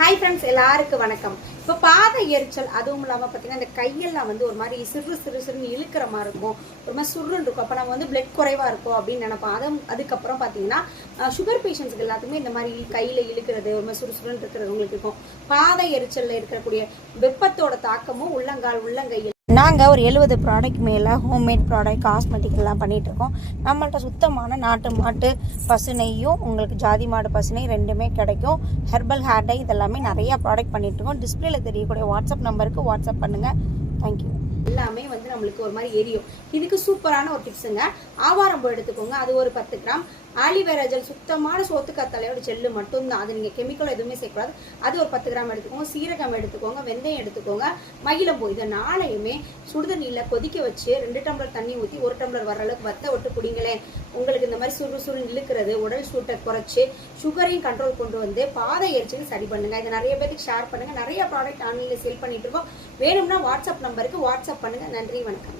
Hi friends, எல்லாருக்கும் வணக்கம். இப்போ பாத எரிச்சல், அதுவும் இல்லாமல் பார்த்தீங்கன்னா இந்த கையெல்லாம் வந்து ஒரு மாதிரி சிறுன்னு இழுக்கிற மாதிரி இருக்கும், ஒரு மாதிரி சுருன்னு இருக்கும். அப்போ நம்ம வந்து பிளட் குறைவாக இருக்கும் அப்படின்னு நினைப்போம். அதுக்கப்புறம் பார்த்தீங்கன்னா சுகர் பேஷண்ட்ஸுக்கு எல்லாத்துக்குமே இந்த மாதிரி கையில் இழுக்கிறது, ஒரு மாதிரி சுறுசுறுன்னு இருக்கிறது உங்களுக்கு இருக்கும். பாத எரிச்சலில் இருக்கக்கூடிய வெப்பத்தோட தாக்கமும் உள்ளங்கையில் நாங்கள் ஒரு 70 ப்ராடக்ட் மேலே ஹோம்மேட் ப்ராடக்ட் காஸ்மெட்டிக் எல்லாம் பண்ணிகிட்ருக்கோம். நம்மள்ட்ட சுத்தமான நாட்டு மாட்டு பசு நெய்யும் உங்களுக்கு ஜாதி மாடு பசு நெய் ரெண்டுமே கிடைக்கும். ஹெர்பல் ஹேர் டை இதெல்லாமே நிறையா ப்ராடக்ட் பண்ணிகிட்ருக்கோம். டிஸ்பிளேல தெரியக்கூடிய வாட்ஸ்அப் நம்பருக்கு வாட்ஸ்அப் பண்ணுங்கள். தேங்க்யூ. எல்லாமே வந்து நம்மளுக்கு ஒரு மாதிரி எரியும். இதுக்கு சூப்பரான ஒரு டிப்ஸுங்க. ஆவாரம்பூ எடுத்துக்கோங்க, அது ஒரு 10 கிராம். ஆலிவேரா ஜெல், சுத்தமான சோத்துக்கத்தாழையோட ஜெல்லு மட்டும்தான், அது நீங்கள் கெமிக்கல் எதுவுமே சேர்க்கக்கூடாது, அது ஒரு 10 கிராம் எடுத்துக்கோங்க. சீரகம் எடுத்துக்கோங்க, வெந்தயம் எடுத்துக்கோங்க, மகிழம்பூ. இதை நாளையுமே சுடுதண்ணியில் கொதிக்க வச்சு 2 டம்ளர் தண்ணி ஊற்றி 1 டம்ளர் வர அளவுக்கு வத்த விட்டு குடிங்களேன். உங்களுக்கு இந்த மாதிரி சுறு இழுக்கிறது, உடல் சூட்டை குறைச்சி சுகரையும் கண்ட்ரோல் கொண்டு வந்து பாத எரிச்சல் சரி பண்ணுங்க. இதை நிறைய பேருக்கு ஷேர் பண்ணுங்க. நிறைய ப்ராடக்ட் ஆன்லைனில் சேல் பண்ணிட்டு இருக்கோம். வேணும்னா வாட்ஸ்அப் நம்பருக்கு வாட்ஸ்அப் பண்ணுங்க. நன்றி, வணக்கம்.